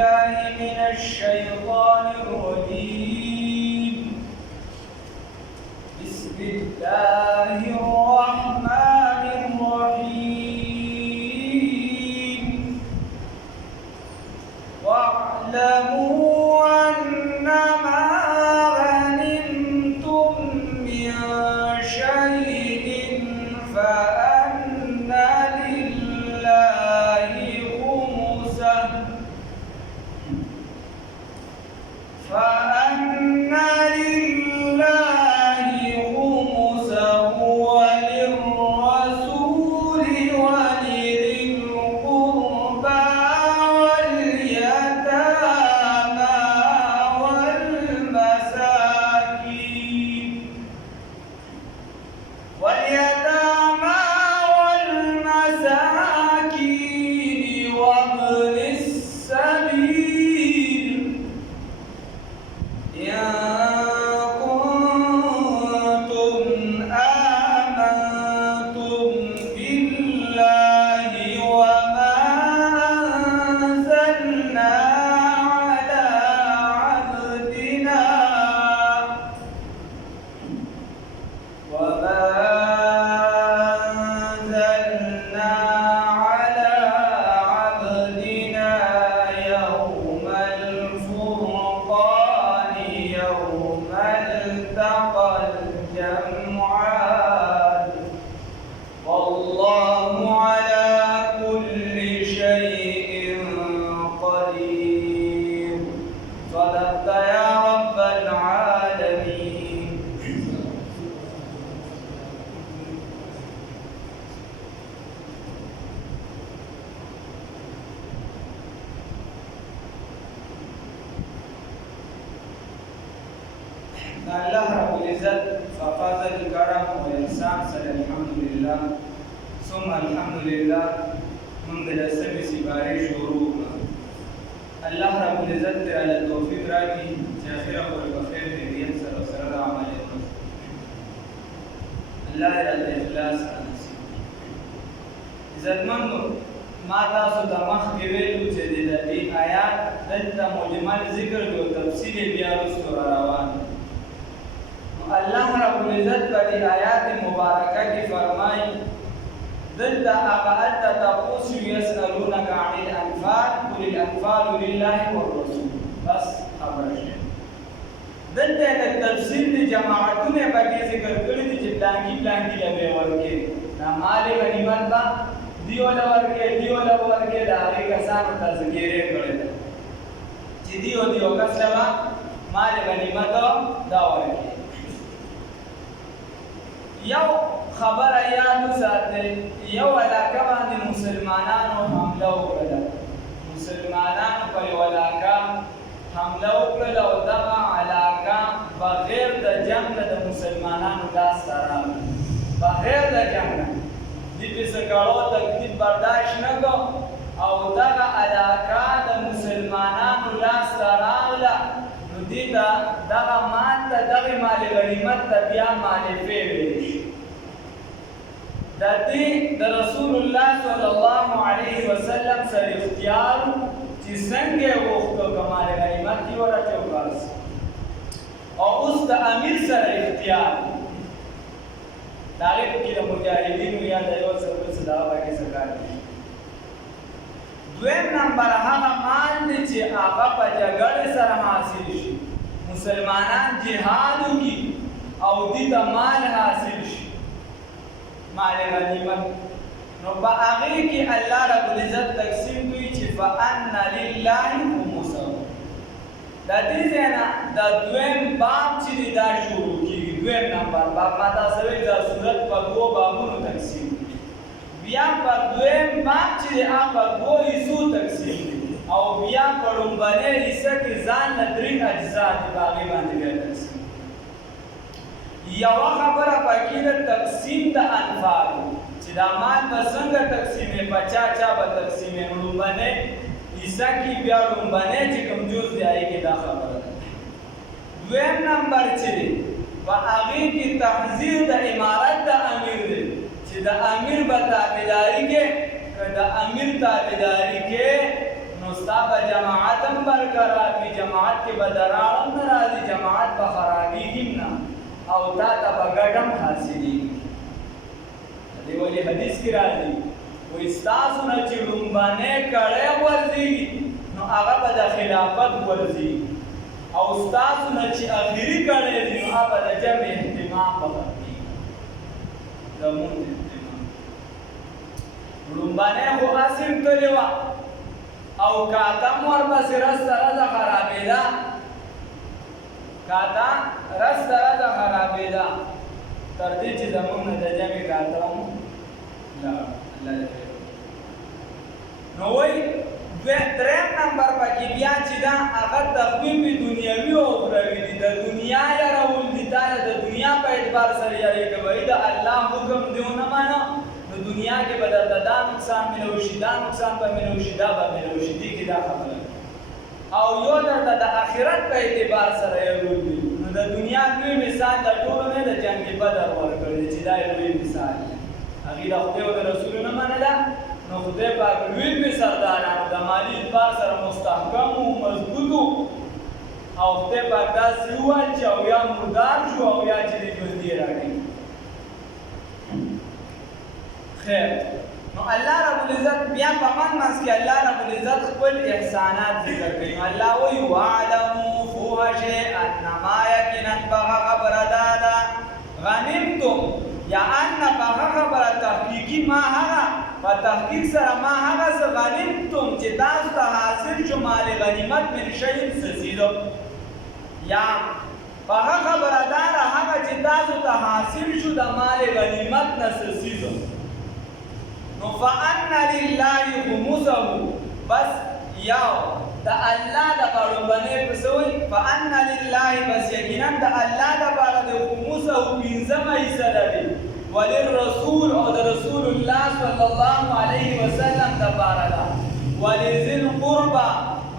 بالله من الشيطان الرجيم. بسم الله الرحمن الرحيم. واعلموا أنما غنمتم من شيء فأن لله خمسه وللرسول ولذي القربى واليتامى والمساكين وابن السبيل إن كنتم آمنتم بالله وما أنزلنا على عبدنا يوم الفرقان يوم التقى الجمعان والله على كل شيء قدير. صدقت يا رب العالمين. الله رب العزت ففضل الكرم والإحسان سره الحمد لله ثم الحمد لله من دلسم سباري شروع الله رب العزت على التوفيق راكي جاخرة والبخير نبيان صلى الله عليه وسلم الله على الإخلاص عزت منو ما تاسو د مخ کې ویلو چې د دې آیات دلته مجمل ذکر او تفصیل بیا وروسته روان. اللہ رب العزت پر آیات مبارکہ کی فرمائی دلتا اقعدت تقوس یسألونک عن الانفال قل الانفال للہ والرسول. بس خبر ہے دلتا ایک تفصیل دی جماعتوں نے باقی ذکر کری دی جبلانگی لبے ورکے نا مال غنیمت با دیو لورکے داری کسان تذکیرے کرے چی دیو کسلما مال غنیمت دا ورکے. یو خبر یاد ساته یو علاقه باندې مسلمانانو حمله وکړه. مسلمانانو پر یو علاقه حمله وکړه او دغه علاقه بغیر د جنگ د مسلمانانو لاس ته راغله. بغیر د جنگ دې په سکاړو تکلیف برداشت نه کو او دغه علاقه د مسلمانانو لاس ته راغله. نو دې دغه مال ته دغه مال غنیمت ته بیا مال فعل د دې د رسول الله صلی الله علیه وسلم سره اختیار چې څنګه وخته کمال غنیمت دی ورته وکړس او اوس د امیر سره اختیار دا کې د مجاهدینو یا د یو څه دا باندې سرکار. دویم نمبر هغه مال دی چې هغه په جګړه سره حاصل شي. مسلمانان جهاد وکړي او دې ته مال حاصل شي مال غنیمت. نو په هغه کې الله رب العزت تقسیم کوي چې فأن لله خمسه. د دې ځنا د دویم باب چې دا شروع کیږي. دویم نمبر باب ما تاسو وی د صورت په دوه بابونو تقسیم بیا په دویم باب چې هغه دوه حصو تقسیم او بیا په لومړنۍ حصہ کې ځان له درې اجزا دي باغې باندې بیا تقسیم. یو خبره پکې د تقسیم د انفال چې دا مال به څنګه تقسیمې په چا به تقسیمې. لومړنۍ حصہ کې بیا لومړنۍ چې کوم جز دی هغې کې دا خبره ده. دویم نمبر چې دی په هغې کې تحذیر د امارت د امیر دی چې د امیر به تابعداري کې که د امیر تابعداري کې نو ستا به جماعت هم جماعت کې به دراړم نه راځي، جماعت به خرابېږي نه او تا ته به ګډم حاصلېږي. دې ولې حدیث کې راځي وایي ستاسو نه چې لومبنی کړی غورځېږي نو هغه به د خلافت غورځېږي او ستاسو نه چې اخري کړی ځي نو هغه به د جمع اهتمام به ختمېږي، د لمونځ اهتمام. لومبنی خو اصل تلې وه او کاته م ورپسې رسته رزه خرابېده، کاته رسته رزه خرابېده تر دې چې زمونږ نه د جمع کاته هم لاړ. الله دې خیر وکړي. نو وایي درېم نمبر پکې بیا چې دا هغه تخویف دنیوي او اخروي دي. د دنیا یارول دي، تا د دنیا په اعتبار سره یارېږي، وایي د الله حکم دې ونه مانه نو دنیا کې به درته دا نقصان ملوي شي، دا نقصان به ملوي شي، دا به ملوي شي. دې کې دا خبره او یو درته د آخرت په اعتبار سره یارول دي. نو د دنیا لوی مثال د ټولو نه د جنګ بدر ورکړی دی چې دا یې لوی مثال دی. هغې د خدای او د رسول نه منله نو خدای پاک لوی لوی سردارانو د مالي اعتبار سره مستحکم و مضبوط او خدای پاک داسې وویل چې او یا مردار شو او یا چې د ژوندي یې راکړي. خیر نو الله رب العزت بیا په منځ کې الله رب العزت خپل احسانات ذکر کوي. الله وایي واعلموا پوه شئ انما یقینا هغه خبره دا ده غنیمتم یا ان هغه خبره تحقیقي ما هغه په تحقیق سره ما هغه څه غنیمتم چې تاسو ته حاصل شو مال غنیمت من شیء سسیدو یا هغه خبره دا ده هغه چې تاسو ته حاصل شو د مال غنیمت نه سسیدو نو فان لله خمسه بس یاو د الله د باندې پسوي فان لله بس یقینا د الله د باندې خمسه پنځمه حصہ لري وللرسول او د رسول الله صلی الله علیه وسلم د باندې ولذل قربا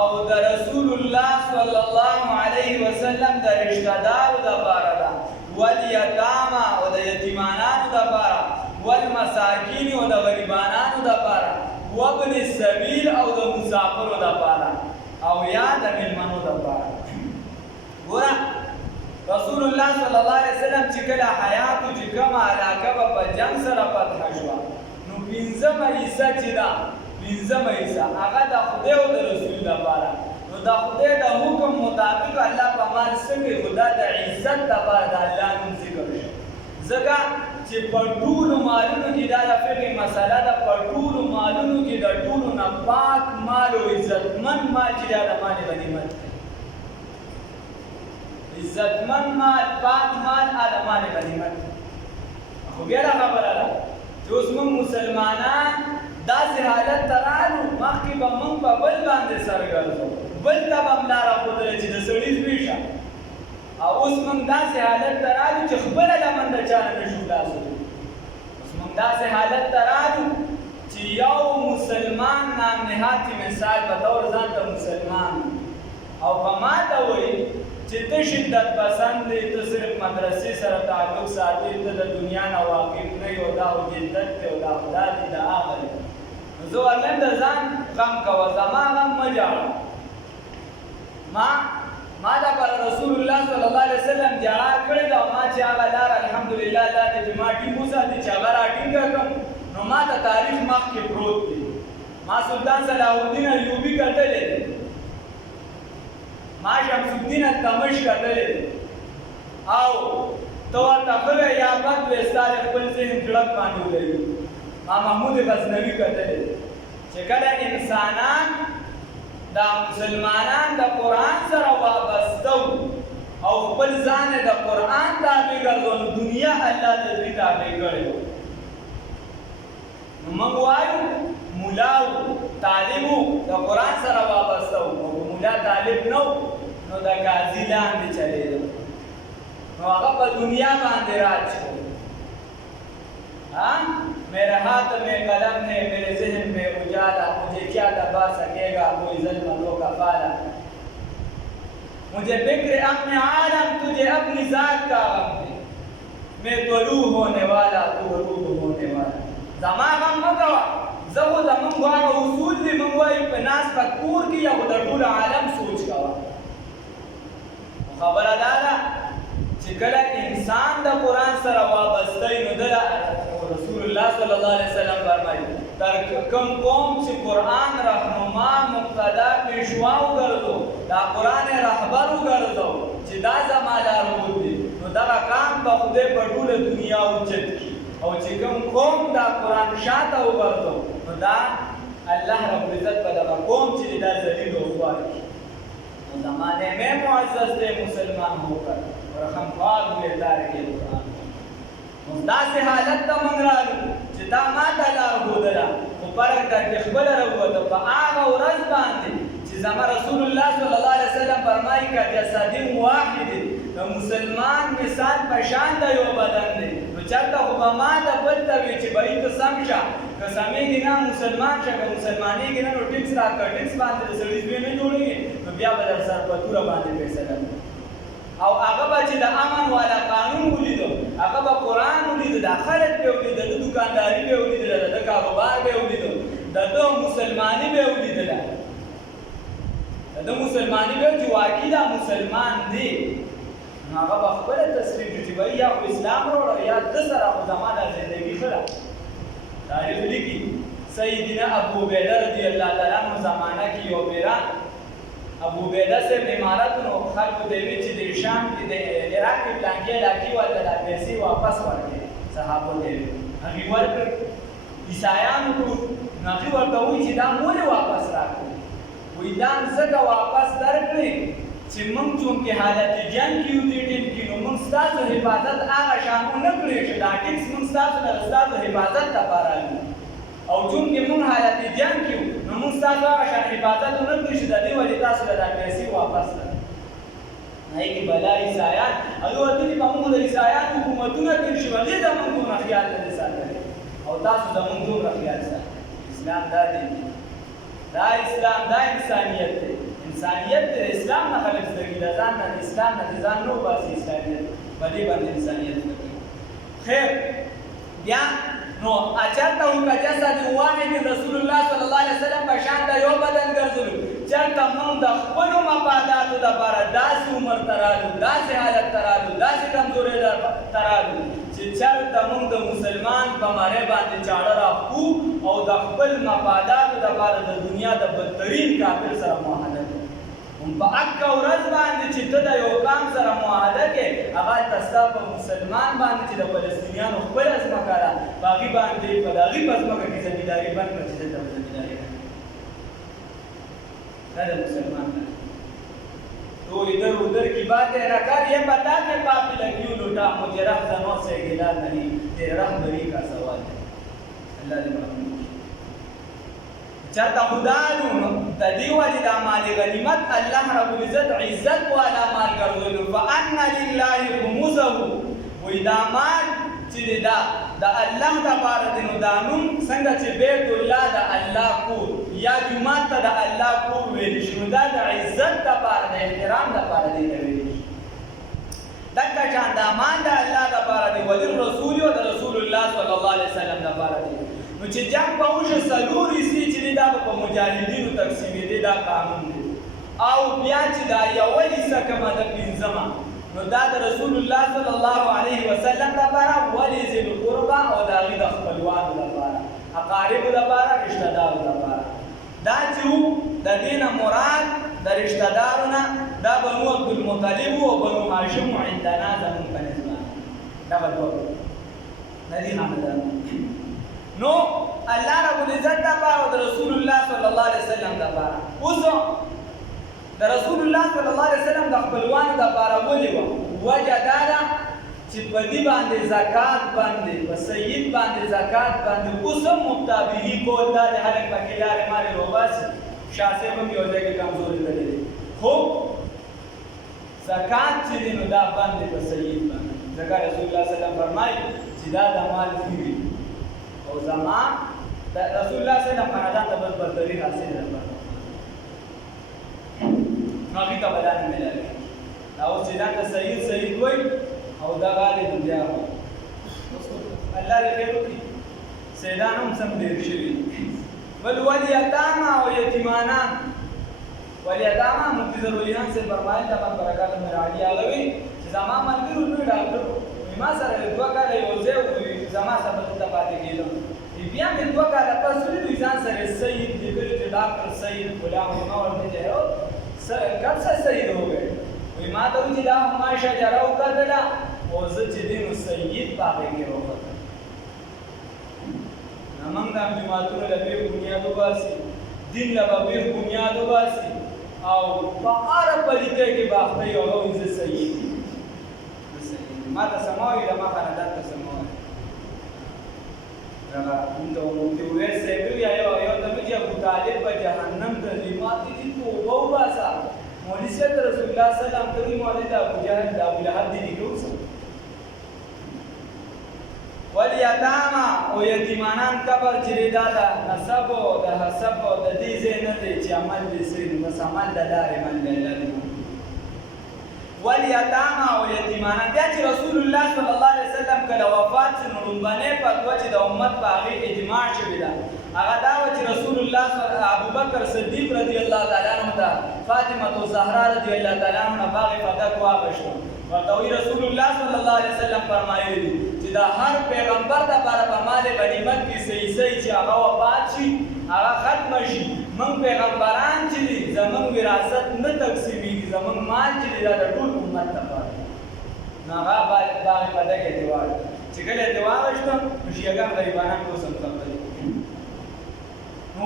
او د رسول الله صلی الله علیه وسلم د رشتہ دارو د باندې والیتاما او د یتیمانانو د باندې والمساکین او د غریبانانو د باندې وابن السبیل او د مسافرو د باندې او یا د ملمنو د باندې. ګوره رسول الله صلی الله علیه وسلم چې کله حیات او چې کومه علاقه په جنگ سره فتح شوه نو پنځمه حصہ چې ده پنځمه حصہ هغه د خدای او د رسول لپاره نو د خدای د حکم مطابق الله په مال څنګه خدا د عزت لپاره د الله نوم ذکر شي ځکه چې په ټولو مالونو کې دا د فقه مسله ده په ټولو مالونو کې د ټولو نه پاک مال او عزتمن مال چې دا د مال غنیمت عزتمن مال پاک مال د مال غنیمت. خو بیا دا خبره ده چې اوس موږ مسلمانان داسې حالت ته راغلو مخکې به موږ په بل باندې سر ګرځو بل ته به هم لاره ښودله چې د سړي زوی شه او اوس موږ داسې حالت ته راغلو چې خپله لمن د چا نه نشو خلاصولی. اوس موږ داسې حالت ته راغلو چې یو مسلمان نامنهاتي مثال په طور ځان ته مسلمان او په ما ته وایي چې ته شدت پسند دی ته صرف مدرسې سره تعلق ساتي ته د دنیا نه واقف نه یې او دا خو جدت دی او دا خو دا دي دا هغه دی نو زه وایم د ځان غم کوه زما غم مه جاړه. ما دا پر رسول الله صلی الله علیه وسلم جړه کړې ده او ما چې هغه لار الحمدلله الله دې چې ما ټینګ وساتي چې هغه راټینګه کړم نو ما د تاریخ مخکې پروت دی. ما سلطان صلاح الدین ایوبي کتلی ما شمس الدین التمش کتلی او ته ورته ښه وی یا بد وی ستا د خپل ذهن جړک باندې ولري. ما محمود غزنوي کتلی چې کله انسانان دا مسلمانان د قرآن سره وابسته او خپل ځان د قرآن تابع ګرځول نو دنیا الله د دوی تابع کړی نو موږ وایو ملا طالب د قرآن سره وابسته او مولا طالب نو د قاضي لاندې چلېده نو هغه په دنیا باندې راج شو. میرے ہاتھ میں قلم ہے میرے ذہن میں اجالا مجھے کیا دبا سکے گا کوئی ظلم تو کفالا مجھے فکر امن عالم تجھے اپنی ذات کا غم ہے میں تو روح ہونے والا تو روح ہونے والا. زما غم مکوا زه د موږ هغه اصول دي موږ وایو په ناس په کور کې یا د ټول عالم سوچ کوه خبره دا ده چې کله انسان د قرآن سره وابسته وي نو ده رسول الله صلی الله علیه وسلم فرمایي تر کوم قوم چې قرآن رهنما مقتدا پیشوا وګرځو دا قرآن رهبر وګرځو چې دا زما لارښود دی نو دغه کام به خدای په ټوله دنیا اوچت کړي او چې کوم قوم دا قرآن شاته وګرځو نو دا الله رب العزت په دغه قوم چې دا ذلیل او خوار کړي نو زمانه میں معزز دے مسلمان ہو کر رحم خوار ہوئے تارک قرآن نو داسې حالت ته موږ راغلو چې دا ماته لار ښودله خو فرق دا کې خپله راووته په هغه ورځ باندې چې زما رسول الله صلی الله علیه وسلم فرمایي که جسد واحد د مسلمان مثال په شان د یو بدن دی نو چېرته خو به ما د بل ته وي چې بهی ته سم شه که سمېږي نه مسلمان شه که مسلمانېږي نه نو ټکس راکړه ټکس باندې د سړي زوی نه جوړېږي نو بیا به در سر په توره باندې فیصله او هغه به چې د امن والا قانون ولیدو هغه به قرآن ولیدو د خلک به ولیدل د دوکانداري به ولیدله د ده کاروبار به ولیدو د ده مسلماني به ولیدله د ده مسلماني به چې واقعي دا مسلمان دی نو هغه به خپله تصریف کړي چې وایي یا خو اسلام راوړه یا ده سره خو زما دا زندګي ښه ده تاریخ لیکي سیدنا ابو عبیده رضی الله تعالی عنه زمانه کې یو پیران ابو عبیده صاحب امارت نو خلکو ته ویل چې د شام کې د عراق کې پلانکې علاقې ورته دا پیسې واپس ورکړي صحابو ته یې هغې ورکړ عیسایانو ته نو هغې ورته وایي چې دا ولې واپس راکړو وایي دا ځکه واپس درکړئ چې موږ چونکې حالت جنګ کې یو دې ټیم کې نو موږ ستاسو حفاظت هغه شان ونه کړی چې دا ټکس موږ ستاسو نه ستاسو حفاظت لپاره راغلي او چونکې موږ حالت جنګ کې یو نو موږ ستاسو هغه شان حفاظت ونه کړی چې د دې وجې تاسو له دا پیسې واپس کړئ هغې کې بلا عیسایان هغې ورته ویلي په موږ د عیسایان حکومتونه تېر شوي هغې زموږ دومره خیال نه دی ساتلی او تاسو زموږ دومره خیال ساتئ اسلام دا دی دا اسلام دا انسانیت دی انسانیت د اسلام نه خلک زده کړي د ځان نه د اسلام نه د ځان نه وباسي اسلامیت په دې باندې انسانیت زده کړي خیر بیا نو اچرته هم که جسد واحد رسول الله صلی الله علیه وسلم په شان د یو بدن ګرځولو چېرته موږ د خپلو مفاداتو دپاره داسې عمر ته رالو داسې حالت ته رالو داسې کمزورۍ ته رالو چې چېرته موږ د مسلمان په مړۍ باندې چاړه راکړو او د خپل مفاداتو دپاره د دنیا د بدترین کافر سره معاهده کوو په هغه ورځ باندې چې ته د یو قام سره معاهده کې هغه تستا په مسلمان باندې چې د فلسطینیانو خپل ځمکه ده په هغې باندې په د هغې په ځمکه کې زمینداري بند کړه چې دلته به زمینداري نه دا د مسلمان ده تو ادھر ادھر کی باتیں نہ کر یہ بتا کہ قافلہ کیوں لوٹا مجھے رہزنوں سے گلا نہیں تیرے رہبری کا سوال ہے اللہ دې چاته خدا نو د دې وجې دا مال غنیمت الله رب العزت عزت والا مال ګرځولو فان لله خمسه وای دا مال چې دا د الله دپاره دی نو دا نوم څنګه چې بیت الله د الله کور یا جومات ته د الله کور ویل شي نو دا د عزت دپاره د احترام دپاره دی ته ویل شي دغه شان دا مال د الله دپاره دی وللرسول او د رسول الله صلی الله علیه وسلم دپاره دی نو چې جنګ به وشي څلور حصې چې دی دا به په مجاهدینو تقسیمېدې دا قانون دی او بیا چې دا یوه حصه کومه ده پنځمه نو دا د رسول الله صلی الله علیه وسلم دپاره ولې ذی القربه او د هغې د خپلوانو دپاره اقاربو دپاره رشته دارو دپاره دا چې و د دې نه مراد د رشته دارو نه دا بنو عبدالمطلب او بنو هاشم عندنا زمونږ په نسبت دغه دوه نه دي حمدان نو الله رب العزت دپاره او د رسول الله صلی الله علیه وسلم دپاره اوس د رسول الله صلی الله علیه وسلم د خپلوانو دپاره ولې وه وجه دا ده چې په دې باندې زکات باندې په سید باندې زکات باندې اوس هم مبتابري کول دا د هلک پکې لارې مارې وباسي شاه صاحب هم یو ځای کې کمزوري کړې دی خو زکات چې دی نو دا باندې په سید باندې ځکه رسول الله صلی الله علیه وسلم فرمایي چې دا د مال وي او زما د رسول الله صلی الله علیه وسلم خاندان ته بل برتري حاصل ده نو هغې ته به دا نه میلاوي دا اوس چې دا ته سید وایي او دا غالب بیا وایي الله دې خیر وکړي سیدان هم سم ډېر شوي بل والیتاما او یتیمانان وليتامى مفتی ضروریان سے فرمایل د برکات مرادی هغه چې زما ملګرو نو ډاکټر ما سره دوه کاله یو ځای وي زما سره ته پاتې کېدم بیا مې دوه کاله پس ولیدو ځان سره سید لیکلي چې ډاکټر سید غلام عمر ورته دی کب سے سید हो गए وی ما ته وی دا ما شجره وکړه او زه چې دین سید پاتې کېږم نمنګ د جماعتونو له بنیاد وباسي دین له بنیاد وباسي او په هر پلیته کې باخته یو او زه سید ما ته سماوي له ما خاندان ته سماوي دا انت مو ته سیبل یا یو د مجه ابو طالب په جهنم ته دی ما دې توبه وباسا مولوی سید رسول الله صلی الله علیه وسلم ته مولوی د ابو جهل د ابو لهب دي کوڅ ولیتاما او یتیمانان کبر چې دا نسب او د حسب او د دې زین نه چې عمل دې سین بس عمل د لارې من لري ولیتاما او یتیمانان بیا چې رسول الله صلی الله علیه وسلم کله وفات شنو لومبنه فتوا چې د امت په هغه اجماع شوی دا هغه دا چې رسول الله ابوبکر صدیق رضی الله تعالی عنہ ته فاطمه الزهرا رضی الله تعالی عنها باغ فدق واغشتو ورته رسول الله صلی الله علیه وسلم فرمایلی چې دا هر پیغمبر د لپاره په مال غنیمت کې صحیح چې هغه وفات شي هغه ختم شي موږ پیغمبران چې زموږ وراثت نه تقسیمیږي زموږ مال چې دا د ټول امت لپاره نه هغه باغ فدق دیوال چې کله دیوال شته شيګان غریبانان کوسم خپل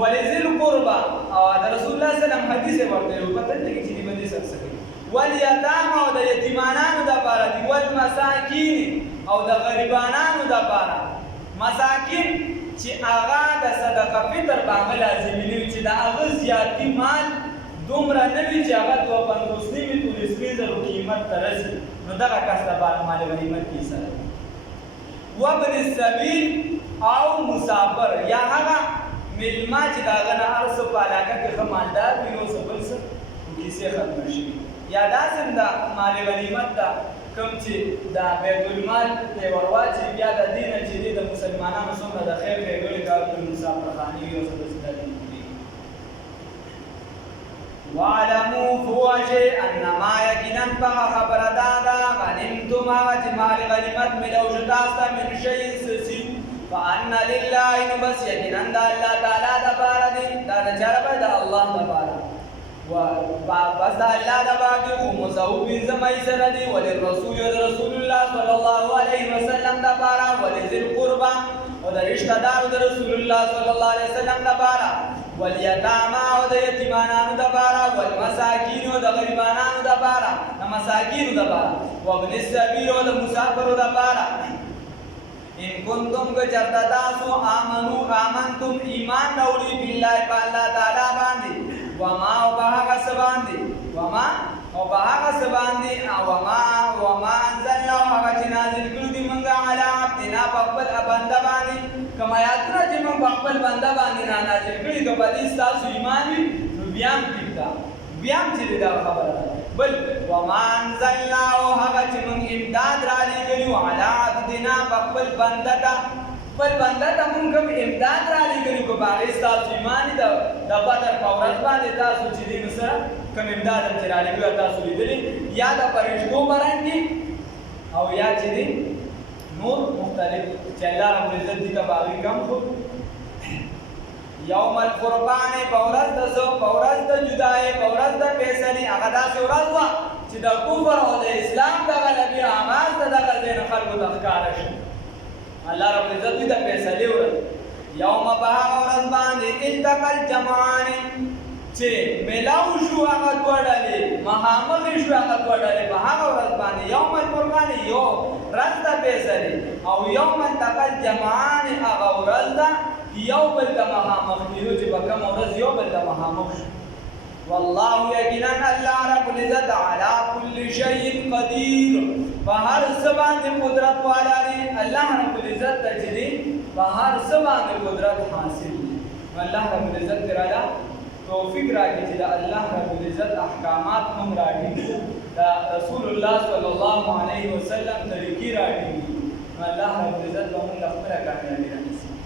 ولذل قربا او د رسول الله صلی الله علیه وسلم حدیث ورته پته دی چې دې باندې سره والیتام او د یتیمانانو د لپاره دی والمساکین او د غریبانانو د لپاره مساکین چې هغه د صدقه فطر باندې لازمي نه چې دا هغه زیاتی مال دومره نه وي چې هغه 250 نیمه تورسمینځلو قیمت ته رسي نو دغه کس د باندې مال غنیمت کې سره وابن السبیل او مسافر یا هغه ملما چې داغه نه ارسو په علاقه کې خمالدار وي نو سبل څه کیسه ختم شي یا داسم دا مال غنیمت دا کوم چې دا بیت المال ته ورواچي بیا د دین چې د مسلمانانو څومره د خیر ګړي کارونه مسافر خاني او څه څه دي وعلموا فوجه انما یقینا خبر دادا غنیمتم مال غنیمت ملو شتاستا من شيء سسی فان لله بس یقینا الله تعالی د بار دي دا جرب د الله د بار بس دا الله د باقي مصوب زمای سره دی وللرسول رسول الله صلی الله علیه وسلم د بارا ولذل قربا او د رشتہ دار د رسول الله صلی الله علیه وسلم د بارا والیتاما او د یتیمانانو د بارا والمساکین او د غریبانانو د بارا د مساکین د بارا وابن السبیل او د مسافر د بارا ان کنتم چرتا تاسو آمنتم ایمان راوړي بالله الله تعالی باندې وما او بهغه سباندي وما او بهغه سباندي وما انزلنا هغه چې نازل کړو دي موږ علی عبدنا خپل بنده باندې کما یاتنا چې موږ خپل بنده باندې نازل کړی که په دې تاسو ایمان وي نو بیا چې دا خبره بل وما انزلنا هغه چې موږ امداد را لګلو علی عبدنا خپل بنده خپل بنده ته موږ کوم امداد را لګلو که باغې تاسو ایمان د بدر په ورځ باندې تاسو چې دې سره کوم امداد چې را لګلو تاسو لیدلې یا د فرشتو باندې او یا چې دې نور مختلف چې الله رب العزت دې کا باغې کم خو یوم القربان پورز د سو پورز د جدای پورز د فیصله هغه داسې ورځ وا چې د کفر او د اسلام د غلبې آغاز د دغه دین خلکو د ښکار شي الله رب العزت دې د فیصله ورځ یوم بها ورځ باندې التقل جمعان چې ملاو شو هغه وړلې مهامغ شو هغه وړلې په هغه ورځ باندې یوم القربان یو ورځ د فیصله او یوم التقل جمعان هغه ورځ یو بل ته مهامخ کیږي چې په کوم ورځ یو بل ته مهامخ شي والله یقینا الله رب العزت علی کل شیء قدیر په هر څه باندې قدرت والا دی الله رب العزت تجری په هر څه باندې قدرت حاصل دی الله رب العزت تعالی توفیق راکړي چې الله رب العزت احکامات هم راکړي دا رسول الله صلی الله علیه وسلم طریقې راکړي الله رب العزت موږ خپل کامیابی نصیب